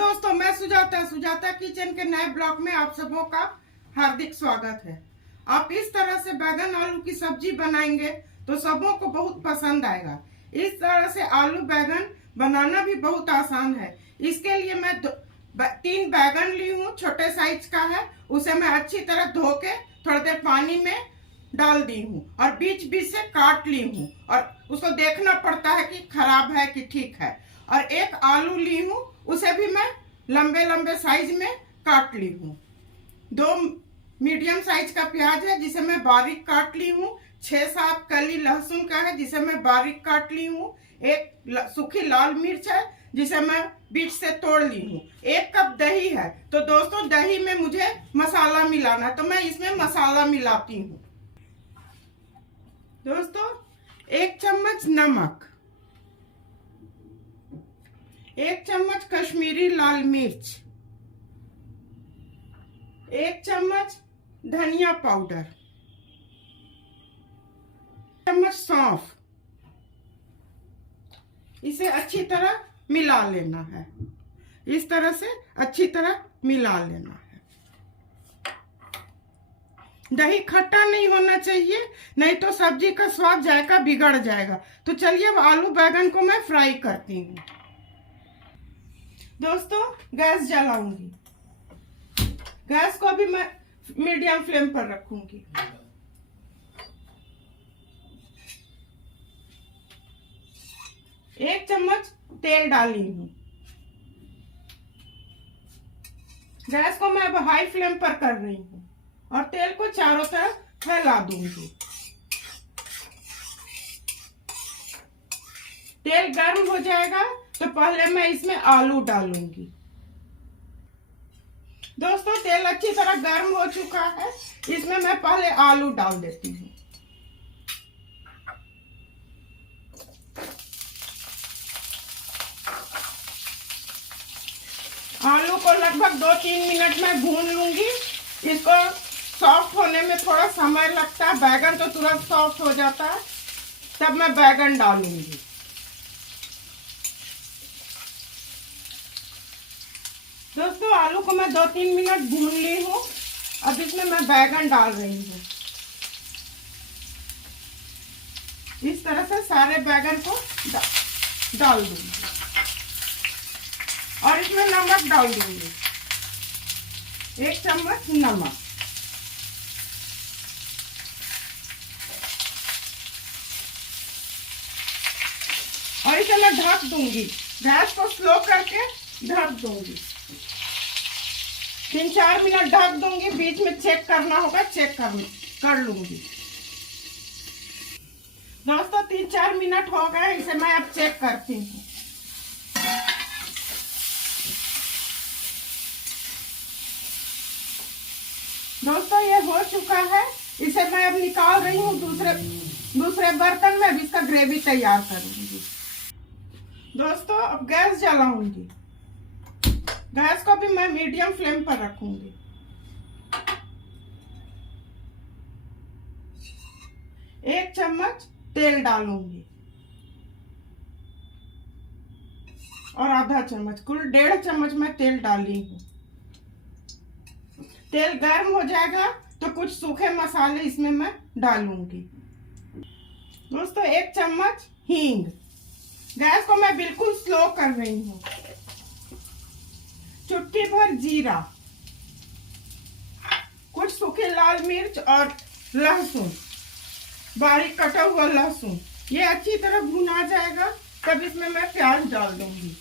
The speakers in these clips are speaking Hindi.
दोस्तों, मैं सुजाता किचन के नए ब्लॉग में आप सबों का हार्दिक स्वागत है। आप इस तरह से बैगन आलू की सब्जी बनाएंगे तो सबों को बहुत पसंद आएगा। इस तरह से आलू बैगन बनाना भी बहुत आसान है। इसके लिए मैं 3 बैगन ली हूँ, छोटे साइज का है। उसे मैं अच्छी तरह धो के थोड़ी देर पानी में डाल दी हूँ और बीच बीच से काट ली हूँ और उसको देखना पड़ता है कि खराब है कि ठीक है। और एक आलू ली हूँ, उसे भी मैं लंबे लंबे साइज में काट ली हूँ। 2 मीडियम साइज का प्याज है जिसे मैं बारीक काट ली हूँ। 6-7 कली लहसुन का है जिसे मैं बारीक काट ली हूँ। एक सूखी लाल मिर्च है जिसे मैं बीच से तोड़ ली हूँ। 1 कप दही है। तो दोस्तों, दही में मुझे मसाला मिलाना है तो मैं इसमें मसाला मिलाती हूँ। दोस्तों, 1 चम्मच नमक, 1 चम्मच कश्मीरी लाल मिर्च, 1 चम्मच धनिया पाउडर, 1 चम्मच सौंफ। इसे अच्छी तरह मिला लेना है। इस तरह से अच्छी तरह मिला लेना है। दही खट्टा नहीं होना चाहिए, नहीं तो सब्जी का स्वाद जायका बिगड़ जाएगा। तो चलिए अब आलू बैगन को मैं फ्राई करती हूँ। दोस्तों, गैस जलाऊंगी। गैस को भी मैं मीडियम फ्लेम पर रखूंगी। एक चम्मच तेल डाली हूँ। गैस को मैं अब हाई फ्लेम पर कर रही हूँ और तेल को चारों तरफ फैला दूंगी। तेल गर्म हो जाएगा तो पहले मैं इसमें आलू डालूंगी। दोस्तों, तेल अच्छी तरह गर्म हो चुका है। इसमें मैं पहले आलू डाल देती हूँ। आलू को लगभग 2-3 मिनट में भून लूंगी। इसको सॉफ्ट होने में थोड़ा समय लगता है। बैगन तो तुरंत सॉफ्ट हो जाता है। तब मैं बैगन डालूंगी। दोस्तों, आलू को मैं 2-3 मिनट भून ली हूँ। अब इसमें मैं बैगन डाल रही हूँ। इस तरह से सारे बैगन को डाल दूंगी और इसमें नमक डाल दूंगी। 1 चम्मच नमक, और इसे मैं ढक दूंगी। गैस को स्लो करके ढक दूंगी। 3-4 मिनट ढक दूंगी। बीच में चेक करना होगा, चेक कर लूंगी। दोस्तों, 3-4 मिनट हो गए। इसे मैं अब चेक करती हूँ। दोस्तों, ये हो चुका है। इसे मैं अब निकाल रही हूँ दूसरे बर्तन में। अब इसका ग्रेवी तैयार करूंगी। दोस्तों, अब गैस जलाऊंगी। गैस को भी मैं मीडियम फ्लेम पर रखूंगी। एक चम्मच तेल डालूंगी और आधा चम्मच, कुल 1.5 चम्मच मैं तेल डाली हूँ। तेल गर्म हो जाएगा तो कुछ सूखे मसाले इसमें मैं डालूंगी। दोस्तों, 1 चम्मच हींग। गैस को मैं बिल्कुल स्लो कर रही हूँ। चुटकी भर जीरा, कुछ सूखे लाल मिर्च और लहसुन, बारीक कटा हुआ लहसुन। ये अच्छी तरह भुना जाएगा तब इसमें मैं प्याज डाल दूंगी।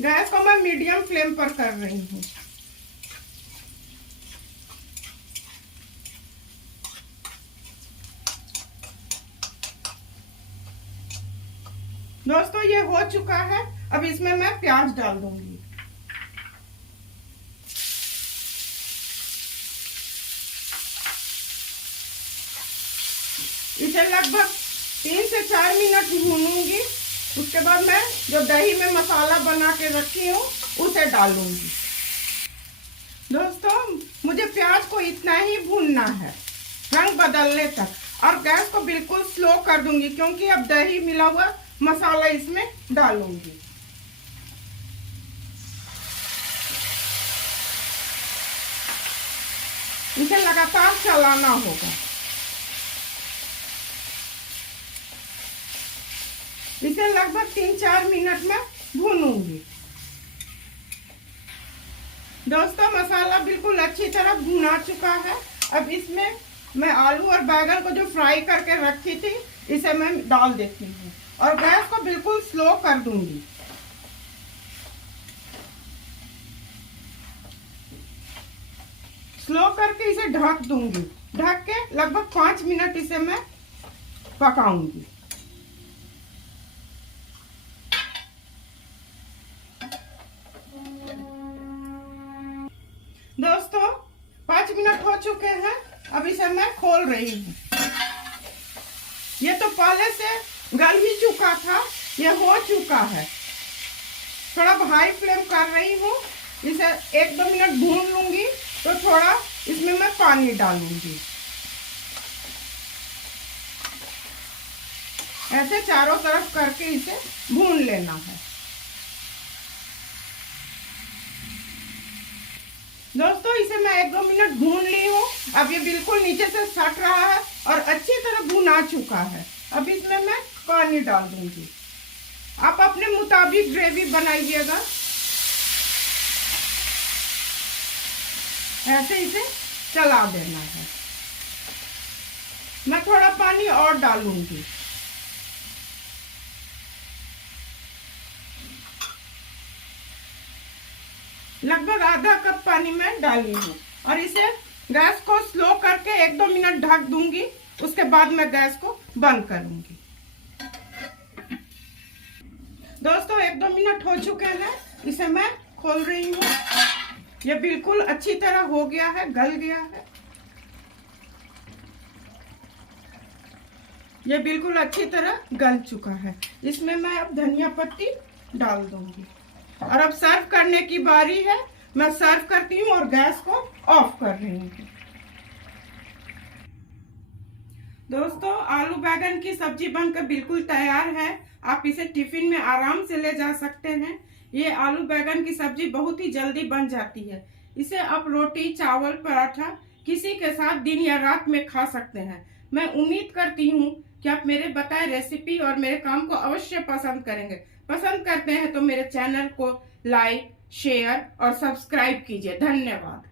गैस को मैं मीडियम फ्लेम पर कर रही हूँ। दोस्तों, ये हो चुका है। अब इसमें मैं प्याज डाल दूंगी। इसे लगभग 3 से 4 मिनट भूनूंगी। उसके बाद मैं जो दही में मसाला बना के रखी हूँ उसे डालूंगी। दोस्तों, मुझे प्याज को इतना ही भूनना है, रंग बदलने तक, और गैस को बिल्कुल स्लो कर दूंगी क्योंकि अब दही मिला हुआ मसाला इसमें डालूंगी। इसे लगातार चलाना होगा। इसे लगभग 3-4 मिनट में भूनूंगी। दोस्तों मसाला बिल्कुल अच्छी तरह भुना चुका है। अब इसमें मैं आलू और बैंगन को जो फ्राई करके रखी थी इसे मैं डाल देती हूँ और गैस को बिल्कुल स्लो कर दूंगी। स्लो करके इसे ढक दूंगी। ढक के लगभग 5 मिनट इसे मैं पकाऊंगी। दोस्तों 5 मिनट हो चुके हैं। अब इसे मैं खोल रही हूँ। ये तो पहले से गल ही चुका था, ये हो चुका है। थोड़ा हाई फ्लेम कर रही हूँ। इसे 1-2 मिनट भून लूंगी तो थोड़ा इसमें मैं पानी डालूंगी। ऐसे चारों तरफ करके इसे भून लेना है। दोस्तों इसे मैं 1-2 मिनट भून ली हूँ। अब ये बिल्कुल नीचे से सट रहा है और अच्छी तरह भुना चुका है। अब इसमें मैं पानी डाल दूंगी। आप अपने मुताबिक ग्रेवी बनाइएगा। ऐसे इसे चला देना है। मैं थोड़ा पानी और डालूंगी। लगभग आधा कप पानी में डाली हूँ और इसे गैस को स्लो करके 1-2 मिनट ढक दूंगी। उसके बाद मैं गैस को बंद करूंगी। दोस्तों 1-2 मिनट हो चुके हैं। इसे मैं खोल रही हूँ। ये बिल्कुल अच्छी तरह हो गया है, गल गया है। ये बिल्कुल अच्छी तरह गल चुका है। इसमें मैं अब धनिया पत्ती डाल दूंगी और अब सर्व करने की बारी है। मैं सर्व करती हूँ और गैस को ऑफ कर रही हूँ। दोस्तों आलू बैंगन की सब्जी बनकर बिल्कुल तैयार है। आप इसे टिफिन में आराम से ले जा सकते हैं। ये आलू बैंगन की सब्जी बहुत ही जल्दी बन जाती है। इसे आप रोटी, चावल, पराठा किसी के साथ दिन या रात में खा सकते हैं। मैं उम्मीद करती हूँ कि आप मेरे बताए रेसिपी और मेरे काम को अवश्य पसंद करेंगे। पसंद करते हैं तो मेरे चैनल को लाइक, शेयर और सब्सक्राइब कीजिए। धन्यवाद।